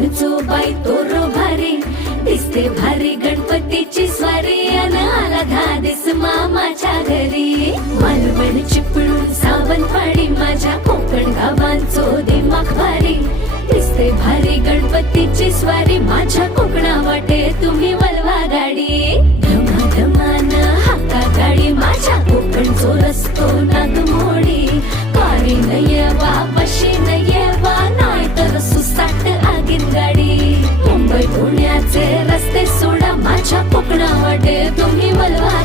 मालवणचो बाई तोरो भारी दिसते भारी गणपतीची स्वारी अन आला धादिस मामाच्या घरी मालवण चिपळूण सावंतवाडी माझ्या कोकण गावांचो दिमाग भारी दिसते भारी गणपतीची स्वारी माझ्या कोकणा वाटे तुम्ही वलवा गाडी धमाधमान हाका गाडी माझ्या कोकणचो रस्तो नागमोडी कारी नयवा बशी नयवा नाही तर सुसाट आगीन गाडी मुंबई पुण्याचे रस्ते सोडा माझ्या कोकणा वाटे तुम्ही वलवा